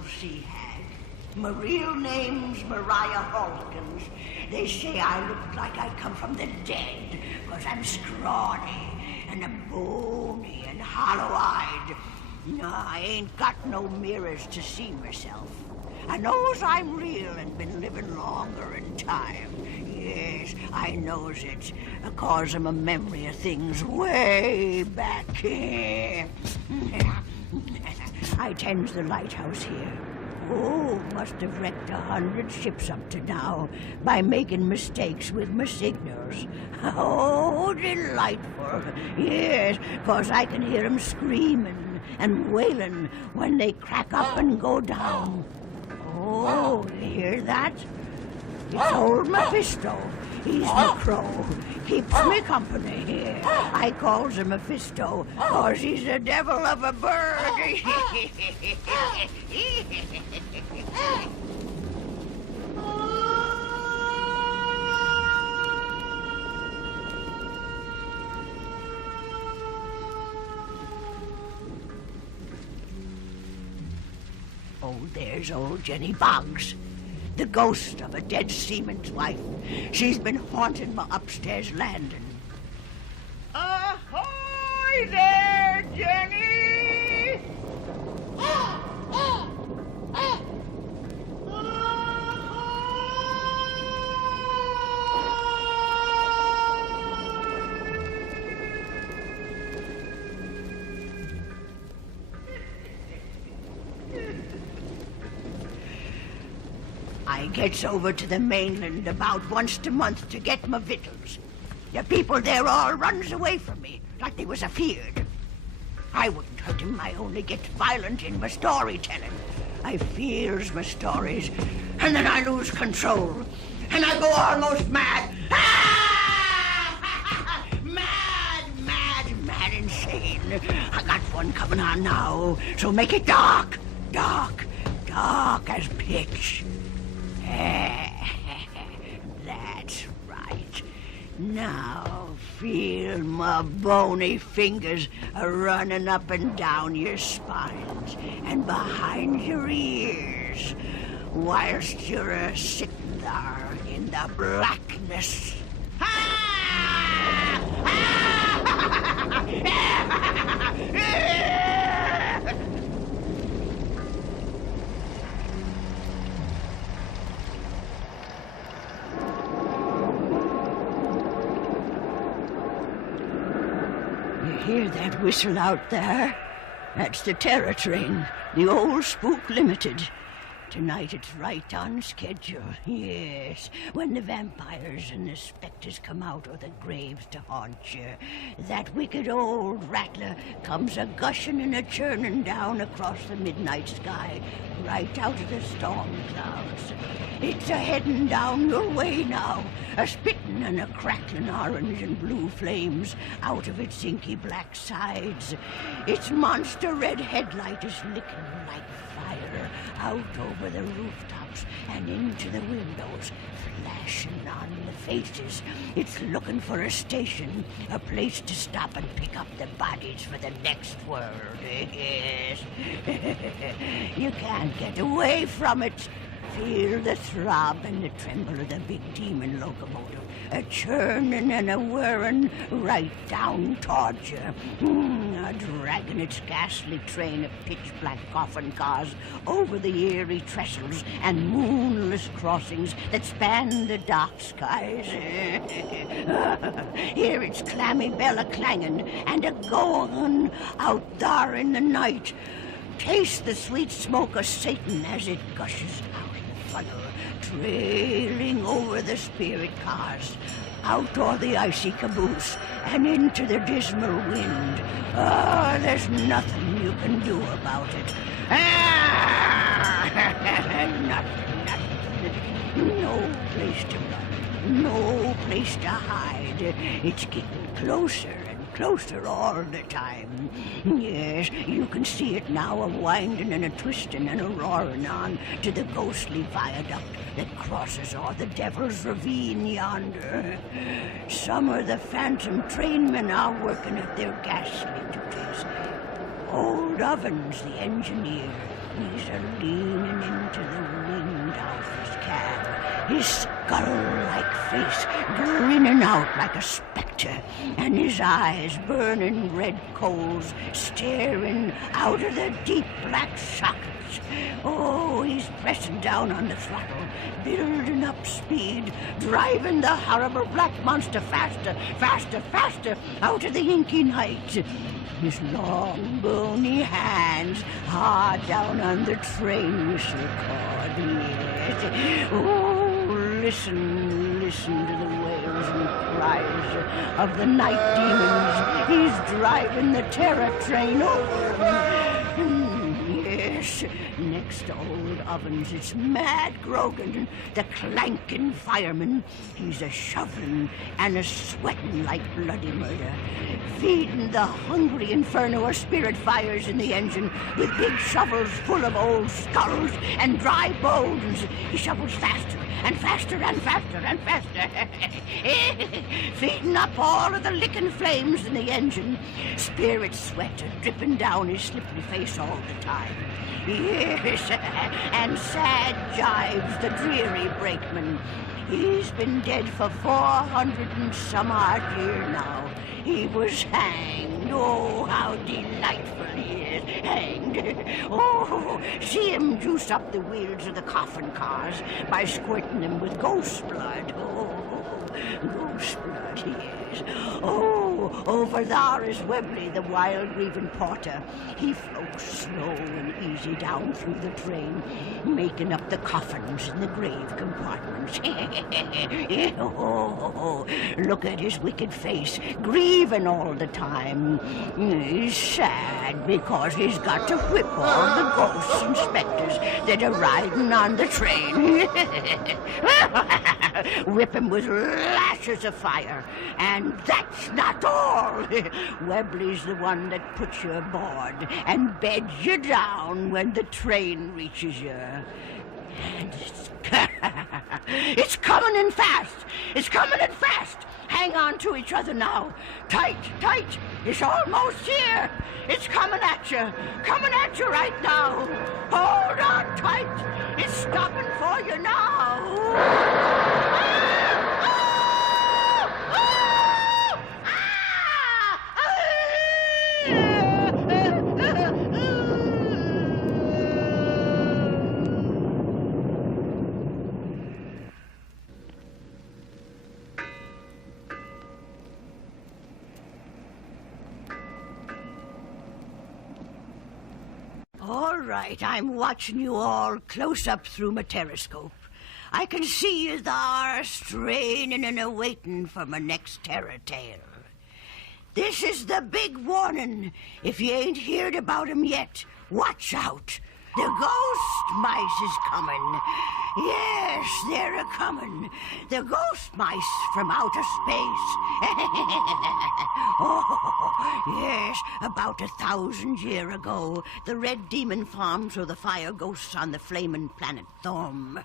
old sea hag. My real name's Mariah Hawkins. They say I look like I come from the dead, 'cause I'm scrawny and I'm bony and hollow-eyed. No, I ain't got no mirrors to see myself. I knows I'm real and been living longer in time. Yes, I knows it, 'cause I'm a memory of things way back here. I tends the lighthouse here. Oh, must have wrecked 100 ships up to now by making mistakes with my signals. Oh, delightful. Yes, 'cause I can hear 'em screaming and wailing when they crack up and go down. Oh, you hear that? It's old Mephisto. He's my crow. Keeps me company here. I calls him Mephisto, 'cause he's a devil of a bird. Oh, there's old Jenny Boggs, the ghost of a dead seaman's wife. She's been haunting my upstairs landing. Ahoy there, Jenny! I gets over to the mainland about once a month to get my victuals. The people there all runs away from me, like they was afeard. I wouldn't hurt 'em, I only get violent in my storytelling. I fears my stories, and then I lose control, and I go almost mad. Mad insane. I got one coming on now, so make it dark as pitch. That's right. Now feel my bony fingers running up and down your spines and behind your ears whilst you're sitting there in the blackness. Hear that whistle out there? That's the Terror Train, the old Spook Limited. Tonight it's right on schedule, yes. When the vampires and the specters come out of the graves to haunt you, that wicked old rattler comes a-gushing and a-churning down across the midnight sky, right out of the storm clouds. It's a-heading down your way now, a-spitting and a-crackling orange and blue flames out of its inky black sides. Its monster red headlight is licking like fire out over the rooftops and into the windows, flashing on the faces. It's looking for a station, a place to stop and pick up the bodies for the next world. Yes. You can't get away from it. Feel the throb and the tremble of the big demon locomotive, a-churning and a-whirring right down towards you, dragging its ghastly train of pitch-black coffin cars over the eerie trestles and moonless crossings that span the dark skies. Hear its clammy bell a-clanging and a-going out there in the night. Taste the sweet smoke of Satan as it gushes out in the funnel, trailing over the spirit cars, out o'er the icy caboose, and into the dismal wind. Oh, there's nothing you can do about it. Nothing. No place to run, no place to hide. It's getting closer and closer all the time. Yes, you can see it now a-winding and a-twisting and a-roaring on to the ghostly viaduct that crosses o'er the Devil's Ravine yonder. Some of the phantom trainmen are working at their ghastly duties. Old Ovens, the engineer, He's a-leaning into the wind out of his cab, his skull-like face grinning out like a spectre, and his eyes burning red coals staring out of their deep black sockets. Oh, he's pressing down on the throttle, building up speed, driving the horrible black monster faster, faster, faster out of the inky night. His long, bony hands hard down on the train whistle cord. Yes. Oh, listen to the wails and cries of the night demons. He's driving the terror train over. Yes, next to old ovens, it's Mad Grogan, the clanking fireman. He's a-shoveling and a-sweating like bloody murder, feeding the hungry inferno of spirit fires in the engine with big shovels full of old skulls and dry bones. He shovels faster and faster and faster and faster, feeding up all of the licking flames in the engine. Spirit sweat dripping down his slippery face all the time. Yes, and sad jives the dreary brakeman. He's been dead for 400 and some odd years now. He was hanged. Oh, how delightful he is. Hanged. Oh, see him juice up the wheels of the coffin cars by squirting them with ghost blood. Oh, ghost blood, yes. Oh, over there is Webley, the wild grieving porter. He floats slow and easy down through the train, making up the coffins in the grave compartments. Oh, look at his wicked face, grieving all the time. He's sad because he's got to whip all the ghosts and specters that are riding on the train. Whip him with lashes of fire. And that's not all. Webley's the one that puts you aboard and beds you down when the train reaches you. And it's coming in fast. It's coming in fast. Hang on to each other now. Tight, tight. It's almost here. It's coming at you. Coming at you right now. Hold on tight. It's stopping for you now. All right, I'm watching you all close up through my terroscope. I can see you there, straining and a-waiting for my next terror tale. This is the big warning. If you ain't heard about 'em yet, watch out. The ghost mice is coming. Yes, they're a-coming. The ghost mice from outer space. Oh, yes, about 1,000 years ago, the red demon farms were the fire ghosts on the flaming planet Thorm.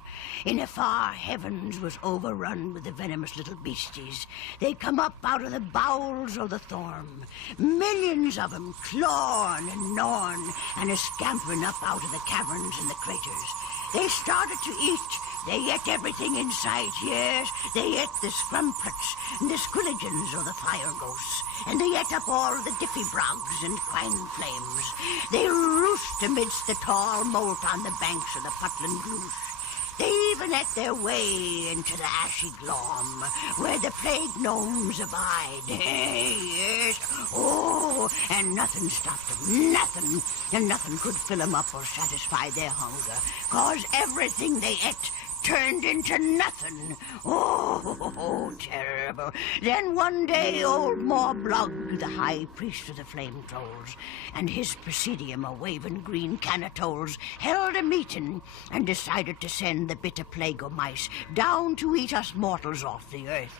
In the far heavens was overrun with the venomous little beasties. They come up out of the bowels of the Thorm. Millions of 'em clawing and gnawing and scampering up out of the caverns and the craters. They started to eat. They ate everything in sight, yes. They ate the scrumplets and the squilligans of the fire ghosts. And they ate up all the diffybrogs and quine flames. They roost amidst the tall molt on the banks of the Putland Gloosh. They even ate their way into the ashy glom, where the plague gnomes abide. Yes. Oh, and nothing stopped them. Nothing. And nothing could fill them up or satisfy their hunger, 'cause everything they ate turned into nothing. Oh, terrible. Then one day old Morblug, the high priest of the flame trolls, and his presidium of waving green canatoles held a meeting and decided to send the bitter plague of mice down to eat us mortals off the earth.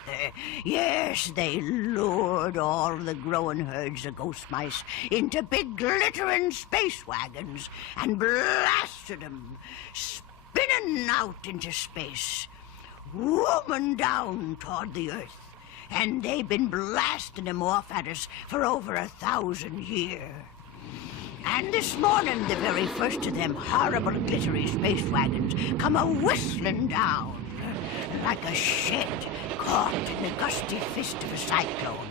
Yes, they lured all the growing herds of ghost mice into big glittering space wagons and blasted them, spinning out into space, wooming down toward the earth. And they've been blasting them off at us for over 1,000 years. And this morning, the very first of them horrible glittery space wagons come a-whistling down like a shed caught in the gusty fist of a cyclone.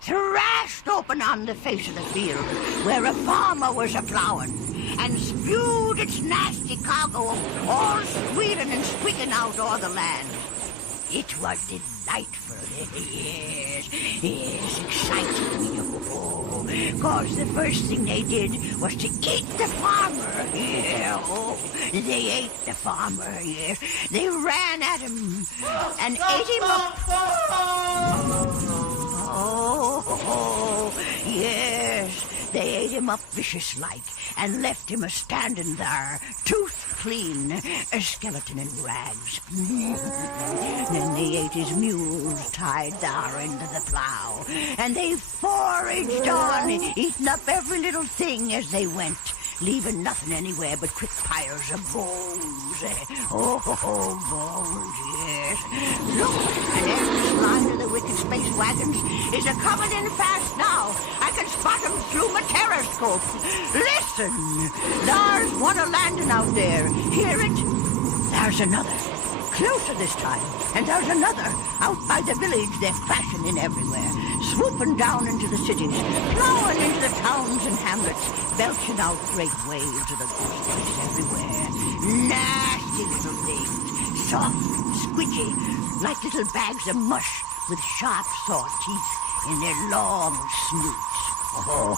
Thrashed open on the face of the field where a farmer was a-plowing, and spewed its nasty cargo all squealing and squeaking out o'er the land. It was delightful, yes, exciting. Oh, 'cause the first thing they did was to eat the farmer. Yeah, oh, they ate the farmer, yes. They ran at him and ate him up. Oh, yes. They ate him up vicious-like and left him a-standing there, tooth clean, a skeleton in rags. Then they ate his mules tied there into the plow, and they foraged on, eating up every little thing as they went, leaving nothing anywhere but quick piles of bones. Oh, bones, yes. Look, and every line of the wicked space wagons is a-coming in fast now. I can spot 'em through my terrascope. Listen, there's one a-landing out there. Hear it? There's another. Closer this time. And there's another out by the village. They're crashing in everywhere, swooping down into the cities, plowing into the towns and hamlets, belching out great waves of the ghost place everywhere. Nasty little things, soft and squidgy, like little bags of mush with sharp saw teeth in their long snoots. Oh,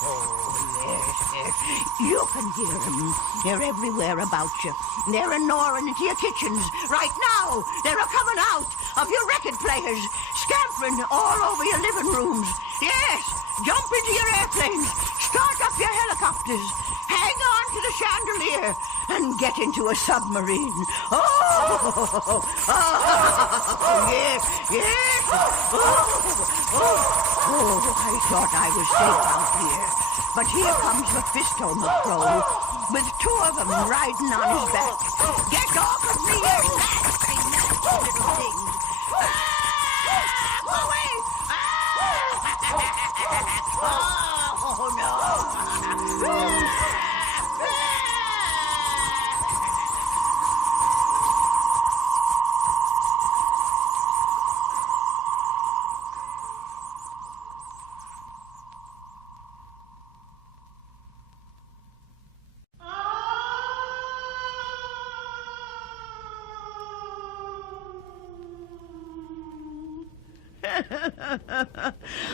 yes. You can hear them. They're everywhere about you. They're a-gnawing into your kitchens. Right now, they're a-coming out of your record players, scampering all over your living rooms. Yes, jump into your airplanes, start up your helicopters, hang on to the chandelier, and get into a submarine. Oh, yes. I thought I was safe out here. But here comes Mephisto McCrow, with two of them riding on his back. Get off of me, you nasty little things. Go away! Oh, no.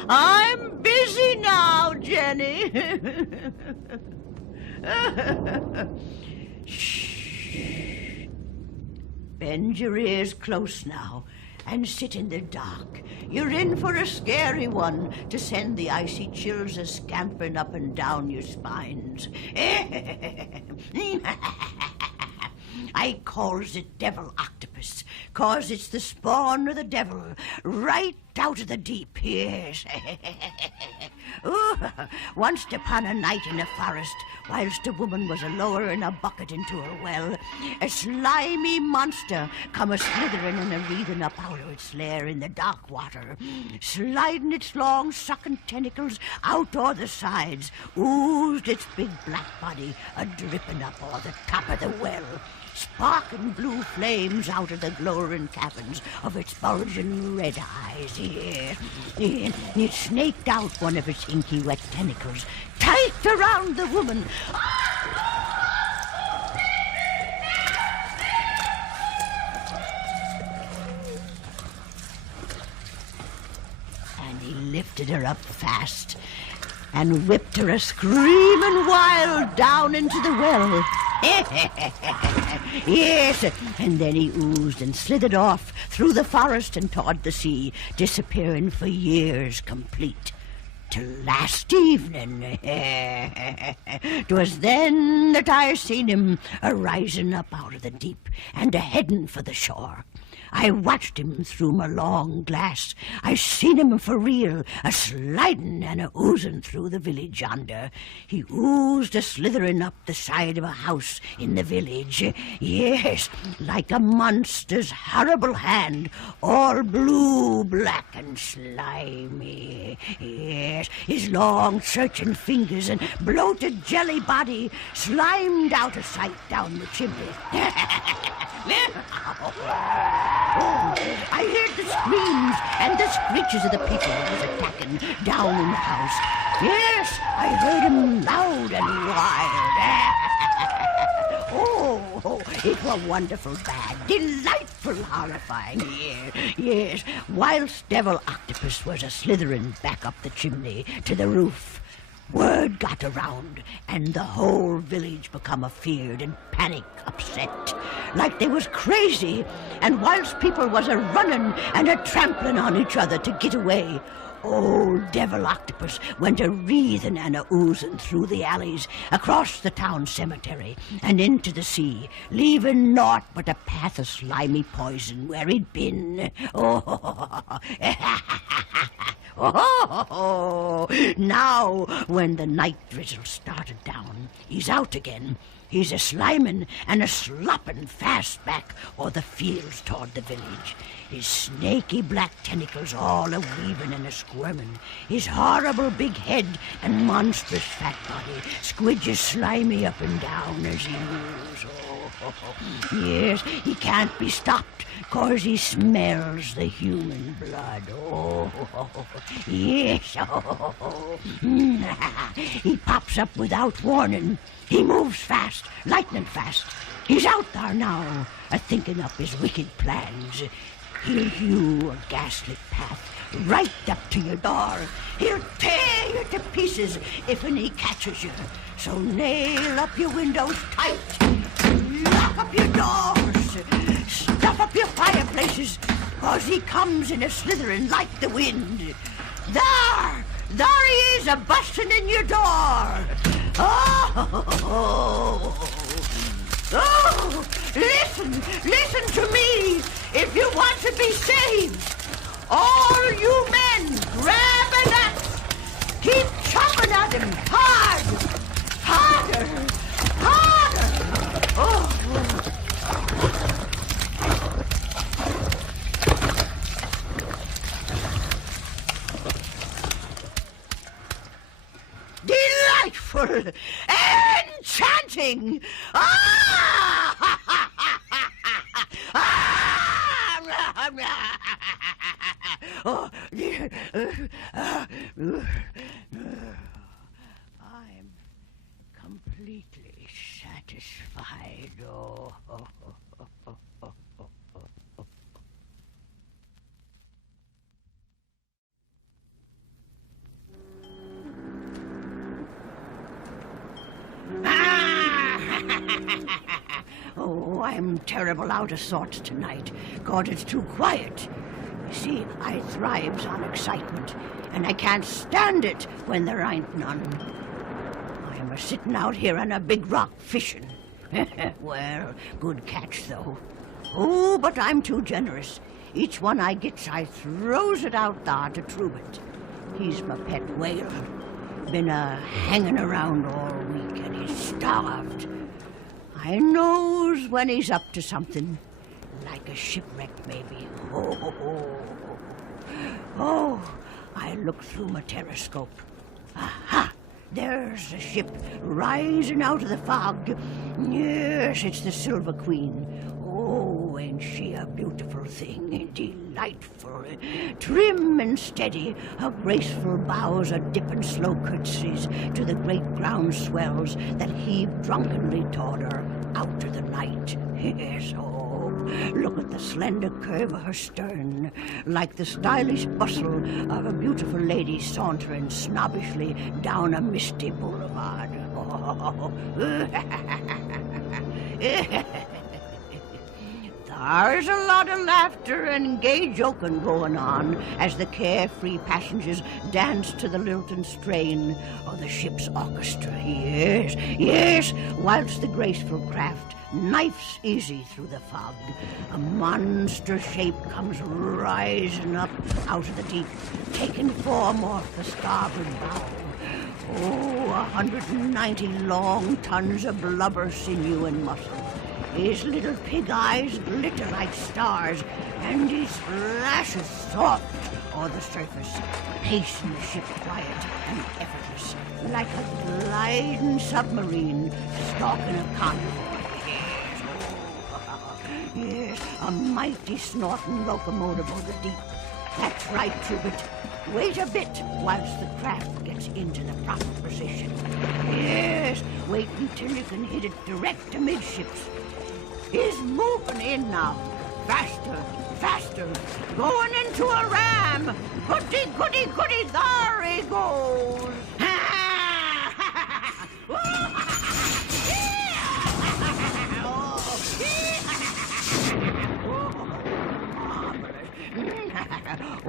I'm busy now, Jenny. Shh. Bend your ears close now and sit in the dark. You're in for a scary one to send the icy chills a-scampering up and down your spines. I calls it devil octopus, 'cause it's the spawn of the devil, right out of the deep, yes. Once upon a night in a forest, whilst a woman was a-lowering a bucket into her well, a slimy monster come a-slithering and a-wreathing up out of its lair in the dark water, sliding its long sucking tentacles out o'er the sides, oozed its big black body a-dripping up o'er the top of the well, sparking blue flames out of the glowering caverns of its bulging red eyes. Yes. It snaked out one of its inky wet tentacles tight around the woman. And he lifted her up fast and whipped her a-screaming wild down into the well. Yes, and then he oozed and slithered off through the forest and toward the sea, disappearing for years complete. Till last evening, 'twas then that I seen him a-rising up out of the deep and a-heading for the shore. I watched him through my long glass. I seen him for real, a-sliding and a-oozing through the village yonder. He oozed a-slithering up the side of a house in the village. Yes, like a monster's horrible hand, all blue, black, and slimy. Yes, his long, searching fingers and bloated jelly body slimed out of sight down the chimney. I heard the screams and the screeches of the people that was attacking down in the house. Yes, I heard them loud and wild. Oh, it was wonderful bad, delightful, horrifying. Yes, whilst Devil Octopus was a-slithering back up the chimney to the roof, word got around, and the whole village become afeared and panic upset, like they was crazy. And whilst people was a-running and a-trampling on each other to get away, old Devil Octopus went a-wreathing and a-oozing through the alleys, across the town cemetery, and into the sea, leaving naught but a path of slimy poison where he'd been. Oh, now, when the night drizzle started down, he's out again. He's a-sliming and a-slopping fast back o'er the fields toward the village. His snaky black tentacles all a-weaving and a-squirming. His horrible big head and monstrous fat body squidges slimy up and down as he moves. Yes, he can't be stopped, 'cause he smells the human blood. Oh, yes. He pops up without warning. He moves fast, lightning fast. He's out there now, a-thinking up his wicked plans. He'll hew a ghastly path right up to your door. He'll tear you to pieces if he catches you. So nail up your windows tight. Lock up your doors. Stuff up your fireplaces, 'cause he comes in a-slithering like the wind. There he is, a-busting in your door. Oh, listen to me if you want to be saved. All you men, grab an axe. Keep chopping at him hard. Harder. Oh. Delightful! Enchanting! I'm completely satisfied. Oh, I'm terrible out of sorts tonight, 'cause it's too quiet. You see, I thrives on excitement, and I can't stand it when there ain't none. I'm a-sitting out here on a big rock fishing. Well, good catch, though. Oh, but I'm too generous. Each one I gets, I throws it out there to Truebit. He's my pet whale. Been hanging around all week, and he's starved. I knows when he's up to something, like a shipwreck, maybe. Oh, I look through my telescope. Aha! There's the ship rising out of the fog. Yes, it's the Silver Queen. Oh, ain't she a beautiful thing? Delightful. Trim and steady, her graceful bows are dipping slow curtsies to the great ground swells that heave drunkenly toward her out of the night. Yes, oh, look at the slender curve of her stern, like the stylish bustle of a beautiful lady sauntering snobbishly down a misty boulevard. Oh. There's a lot of laughter and gay joking going on as the carefree passengers dance to the lilting strain of the ship's orchestra. Yes, yes, whilst the graceful craft knifes easy through the fog, a monster shape comes rising up out of the deep, taking form off the starboard bow. Oh, 190 long tons of blubber, sinew, and muscle. His little pig eyes glitter like stars, and he splashes soft o'er the surface, pacing the ship quiet and effortless, like a gliding submarine stalking a convoy. Yes, a mighty snorting locomotive over the deep. That's right, Trubert. Wait a bit whilst the craft gets into the proper position. Yes, wait until you can hit it direct amidships. He's moving in now. Faster, faster. Going into a ram. Goody, goody, goody. There he goes.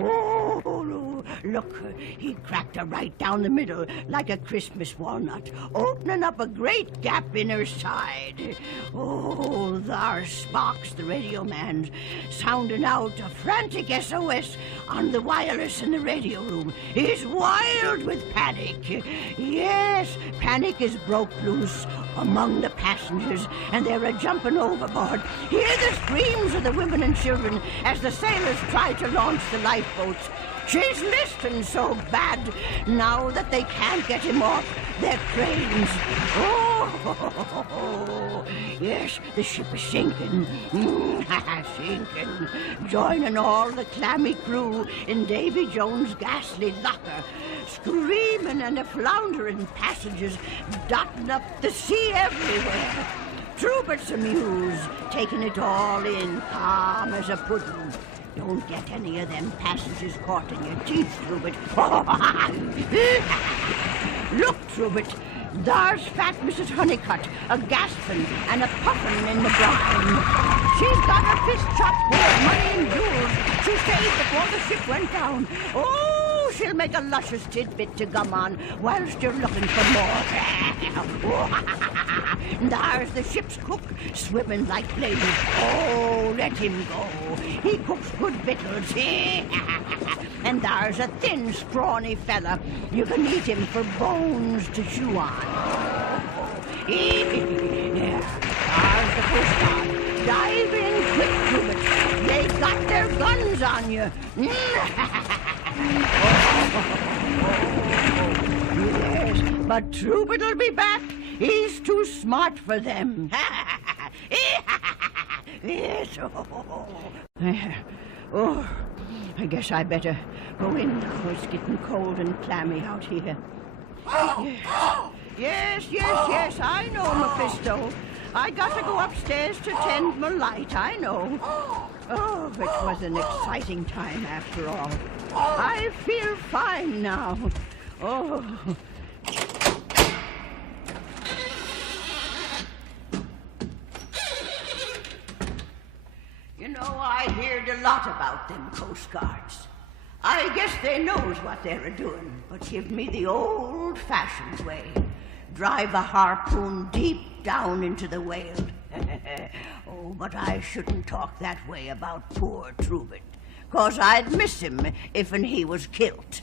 Oh, look, he cracked her right down the middle like a Christmas walnut, opening up a great gap in her side. Oh, there's Sparks, the radio man, sounding out a frantic SOS on the wireless in the radio room. He's wild with panic. Yes, panic is broke loose among the passengers, and they're a-jumping overboard. Hear the screams of the women and children as the sailors try to launch the lifeboats. She's listing so bad now that they can't get him off their cranes. Oh, yes, the ship is sinking. Sinking. Joining all the clammy crew in Davy Jones' ghastly locker. Screaming and floundering passengers dotting up the sea everywhere. Trubert's amused, taking it all in, calm as a pudding. Don't get any of them passengers caught in your teeth, Trubert. Look, Trubert, there's fat Mrs. Honeycutt, a-gasping and a-puffing in the brine. She's got her fist chopped full of money and jewels she saved before the ship went down. Oh, she'll make a luscious tidbit to gum on whilst you're looking for more. There's the ship's cook, swimming like flames. Oh, let him go. He cooks good victuals. And there's a thin, scrawny fella. You can eat him for bones to chew on. There's the Coast Guard. Dive in quick, Trubert. They got their guns on you. Yes, but Trubert'll be back. He's too smart for them. Yes. Oh, I guess I better go in. Oh, it's getting cold and clammy out here. Yes, I know, Mephisto. I got to go upstairs to tend my light, I know. Oh, it was an exciting time after all. I feel fine now. Oh. You know, I heard a lot about them Coast Guards. I guess they knows what they're a-doing, but give me the old-fashioned way. Drive a harpoon deep down into the whale. Oh, but I shouldn't talk that way about poor Trubert, 'cause I'd miss him if he was killed.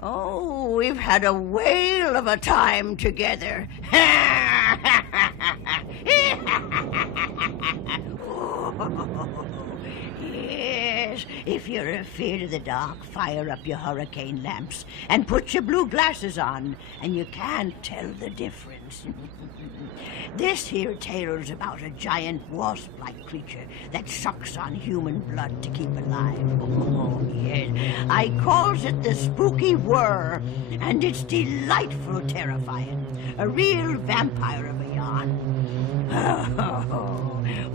Oh, we've had a whale of a time together. Yes, if you're afraid of the dark, fire up your hurricane lamps and put your blue glasses on, and you can't tell the difference. This here tale's about a giant wasp-like creature that sucks on human blood to keep alive. Oh, yes. I calls it the spooky whir, and it's delightful terrifying. A real vampire of a yarn.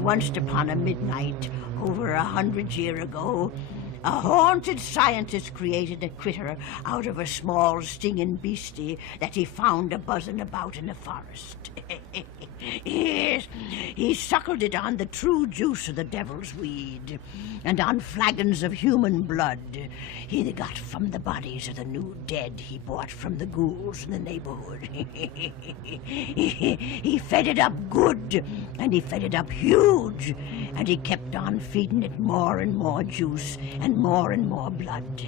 Once upon a midnight, over 100 years ago, A haunted scientist created a critter out of a small stinging beastie that he found a-buzzing about in the forest. Yes, he suckled it on the true juice of the devil's weed, and on flagons of human blood he got from the bodies of the new dead he bought from the ghouls in the neighborhood. He fed it up good, and he fed it up huge, and he kept on feeding it more and more juice and more blood.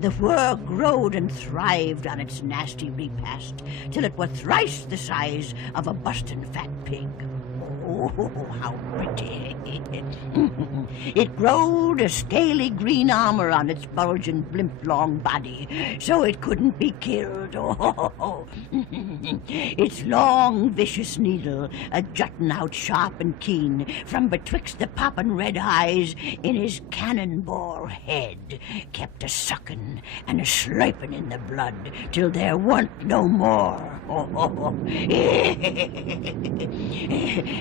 The whir growed and thrived on its nasty repast, till it was thrice the size of a bustin' fat pig. Oh, how pretty. It growed a scaly green armor on its bulging blimp-long body, so it couldn't be killed. Oh, its long, vicious needle, a-jutting out sharp and keen from betwixt the poppin' red eyes in his cannonball head, kept a-sucking and a-slurping in the blood till there wa'n't no more.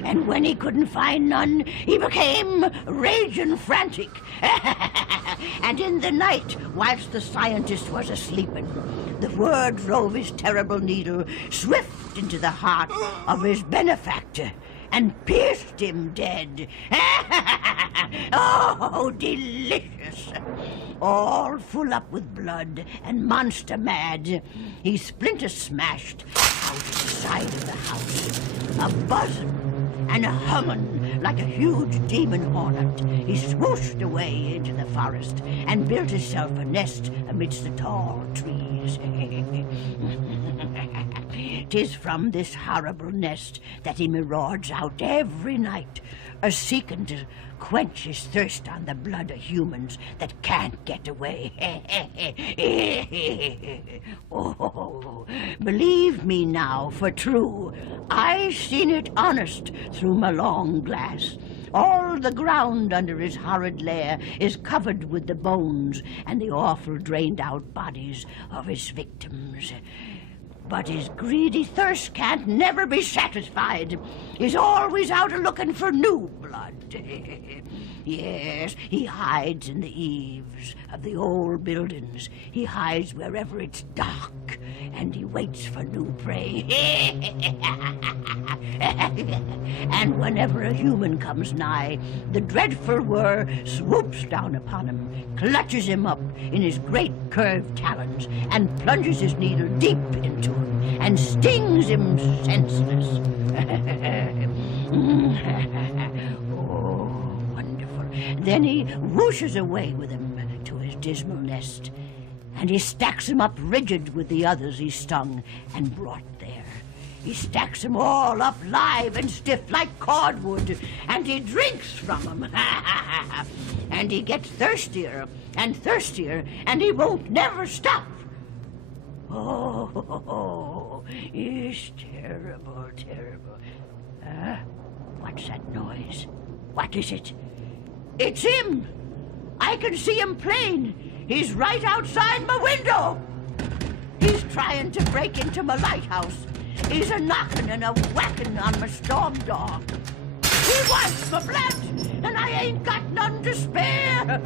And when he couldn't find none, he became raging frantic. And in the night, whilst the scientist was a-sleeping, the word drove his terrible needle swift into the heart of his benefactor and pierced him dead. Oh, delicious! All full up with blood and monster mad, he splinter-smashed out the side of the house, a-buzzing and a-humming like a huge demon hornet. He swooshed away into the forest and built himself a nest amidst the tall trees. 'Tis from this horrible nest that he marauds out every night, a-seeking to quench his thirst on the blood of humans that can't get away. Oh, believe me now, for true, I seen it honest through my long glass. All the ground under his horrid lair is covered with the bones and the awful drained-out bodies of his victims. But his greedy thirst can't never be satisfied. He's always out a-looking for new blood. Yes, he hides in the eaves of the old buildings. He hides wherever it's dark, and he waits for new prey. And whenever a human comes nigh, the dreadful whir swoops down upon him, clutches him up in his great curved talons, and plunges his needle deep into him, and stings him senseless. Oh, wonderful. Then he whooshes away with him to his dismal nest, and he stacks him up rigid with the others he stung and brought there. He stacks them all up live and stiff like cordwood, and he drinks from them. And he gets thirstier and thirstier, and he won't never stop. Oh, it's terrible, terrible. What's that noise? What is it? It's him! I can see him plain. He's right outside my window. He's trying to break into my lighthouse. He's a-knocking and a-whacking on my storm door. He wants my blood, and I ain't got none to spare.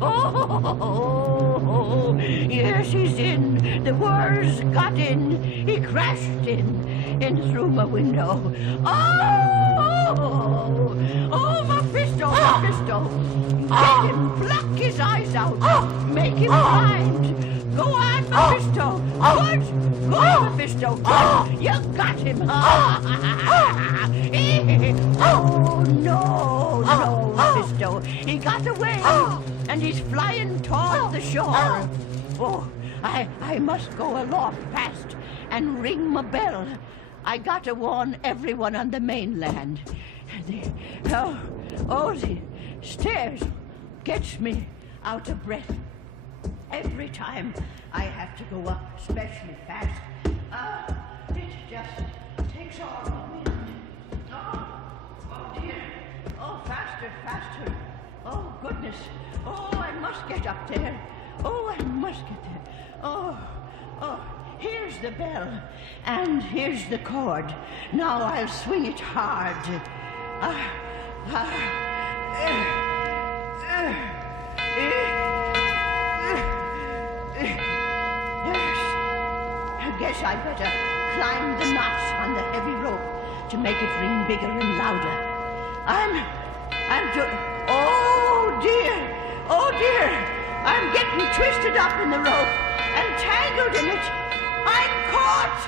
Oh, yes, he's in. The whir's got in. He crashed in through my window. Oh, Mephisto, Mephisto. Get him, pluck his eyes out. Make him blind. Go on, Mephisto. Good, Mephisto. Good. You got him. Oh, no, Mephisto. He got away, and he's flying toward the shore. Oh, I must go aloft fast and ring my bell. I got to warn everyone on the mainland. The stairs gets me out of breath. Every time I have to go up, especially fast, it just takes all the wind. Oh dear. Oh, faster, faster. Oh, goodness. Oh, I must get up there. Oh, I must get there. Oh, here's the bell, and here's the cord. Now I'll swing it hard. I'd better climb the knots on the heavy rope to make it ring bigger and louder. Oh dear, I'm getting twisted up in the rope and tangled in it. I'm caught!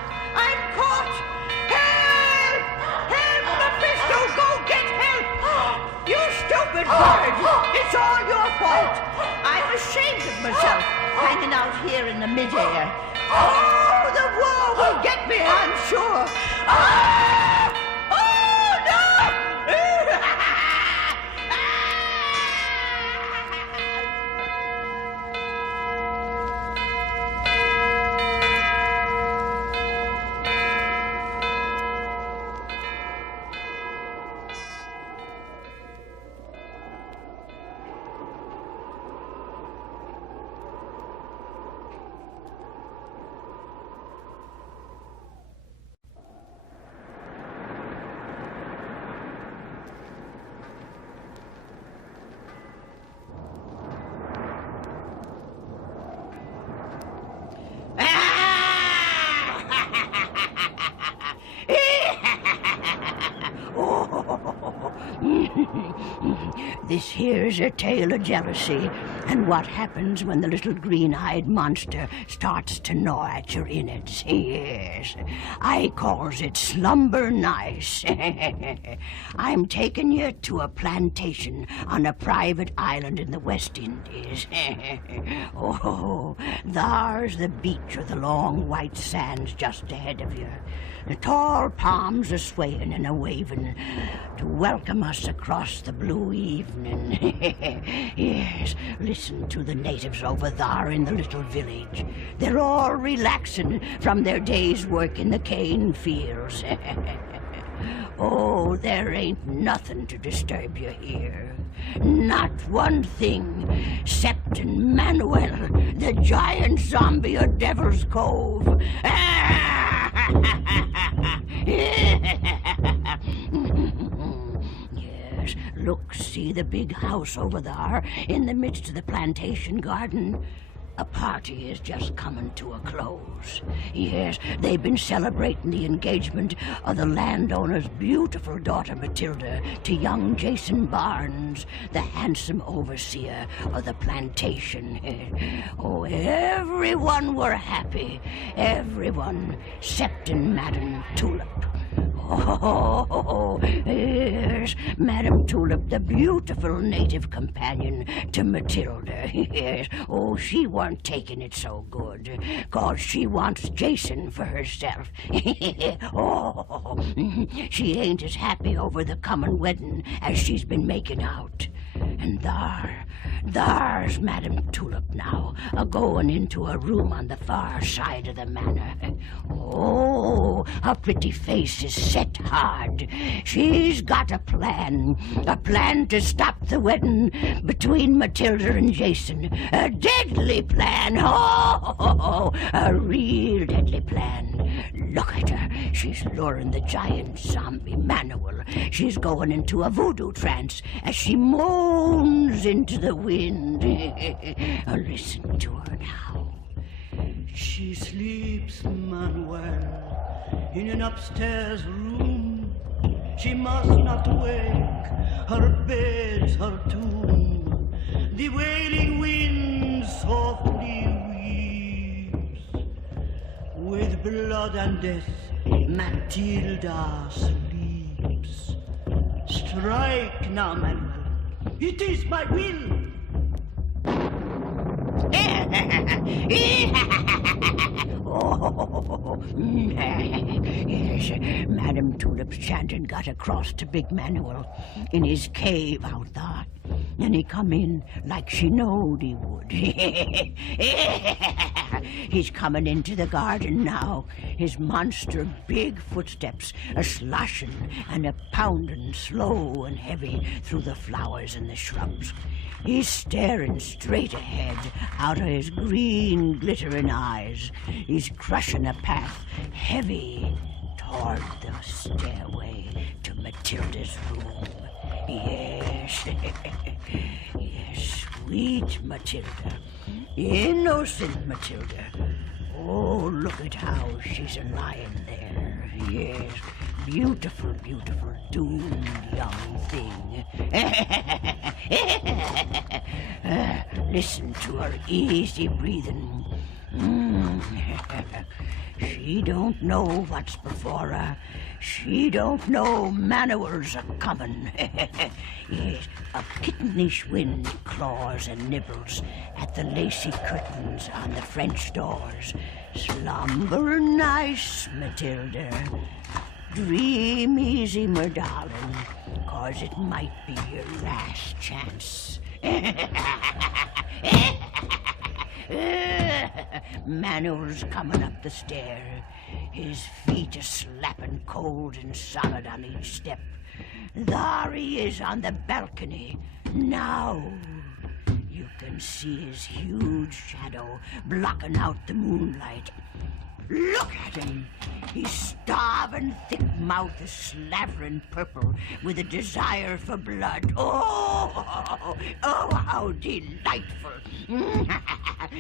Help! Help, Mephisto, go get help! You stupid bird! It's all your fault! I'm ashamed of myself, hanging out here in the midair. Oh, the war will get me, I'm sure. Ah! Oh, no! This here's a tale of jealousy and what happens when the little green-eyed monster starts to gnaw at your innards. Yes, I calls it slumber nice. I'm taking you to a plantation on a private island in the West Indies. Oh, there's the beach with the long white sands just ahead of you. The tall palms are swaying and a-waving to welcome us across the blue evening. Yes, listen to the natives over there in the little village. They're all relaxing from their day's work in the cane fields. Oh, there ain't nothing to disturb you here. Not one thing, 'ceptin' Manuel, the giant zombie of Devil's Cove. Yes, look, see the big house over there in the midst of the plantation garden? A party is just coming to a close. Yes, they've been celebrating the engagement of the landowner's beautiful daughter Matilda to young Jason Barnes, the handsome overseer of the plantation. Oh, everyone were happy. Everyone, 'ceptin' Madame Tulip. Oh, yes, Madame Tulip, the beautiful native companion to Matilda. Yes, oh, she weren't taking it so good, 'cause she wants Jason for herself. Oh, she ain't as happy over the coming wedding as she's been making out. And there's Madame Tulip now, a-going into a room on the far side of the manor. Oh, her pretty face is set hard. She's got a plan to stop the wedding between Matilda and Jason. A deadly plan, oh, a real deadly plan. Look at her, she's luring the giant zombie Manuel. She's going into a voodoo trance as she moans into the wind. Listen to her now. She sleeps, Manuel, in an upstairs room. She must not wake, her bed's her tomb. The wailing wind softly weeps. With blood and death, Matilda sleeps. Strike now, Manuel. It is my will. Oh, yes, Madame Tulip's chanting got across to Big Manuel in his cave out there, and he come in like she knowed he would. He's coming into the garden now, his monster big footsteps a-sloshing and a-pounding slow and heavy through the flowers and the shrubs. He's staring straight ahead out of his green, glittering eyes. He's crushing a path heavy toward the stairway to Matilda's room. Yes, yes, sweet Matilda, innocent Matilda. Oh, look at how she's a lying there. Yes, beautiful, beautiful, doomed young thing. Listen to her easy breathing. She don't know what's before her. She don't know manowars are coming. Yes, a kittenish wind claws and nibbles at the lacy curtains on the French doors. Slumber nice, Matilda. Dream easy, my darling, 'cause it might be your last chance. Manuel's coming up the stair, his feet a slapping cold and solid on each step. There he is on the balcony. Now you can see his huge shadow blocking out the moonlight. Look at him. His starving, thick mouth is slavering purple with a desire for blood. Oh, how delightful.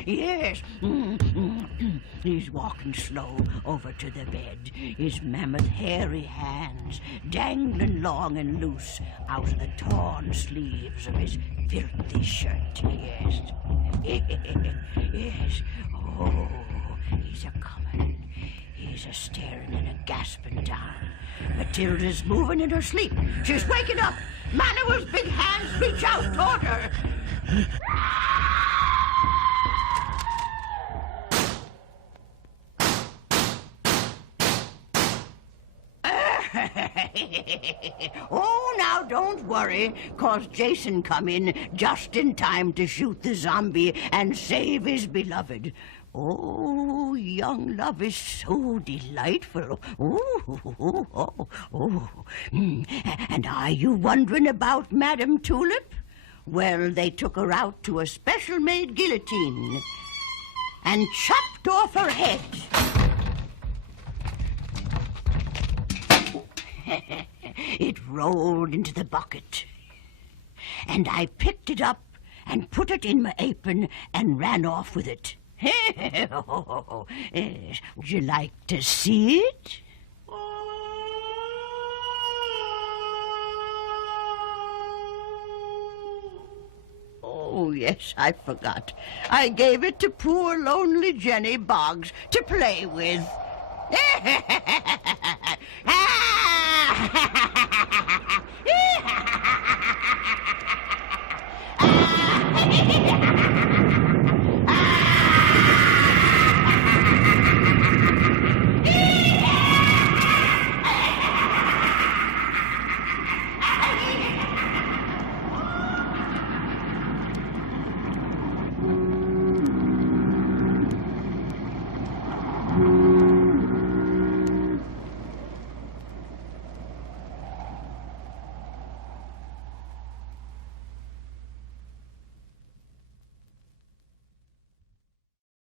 Yes. He's walking slow over to the bed, his mammoth hairy hands dangling long and loose out of the torn sleeves of his filthy shirt. Yes. Yes. Oh, he's a-coming. He's a-staring and a-gasping down. Matilda's moving in her sleep. She's waking up. Manuel's big hands reach out toward her. Oh, now don't worry, 'cause Jason come in just in time to shoot the zombie and save his beloved. Oh, young love is so delightful. Oh. And are you wondering about Madame Tulip? Well, they took her out to a special-made guillotine and chopped off her head. It rolled into the bucket, and I picked it up and put it in my apron and ran off with it. Would you like to see it? Oh, yes, I forgot. I gave it to poor lonely Jenny Boggs to play with.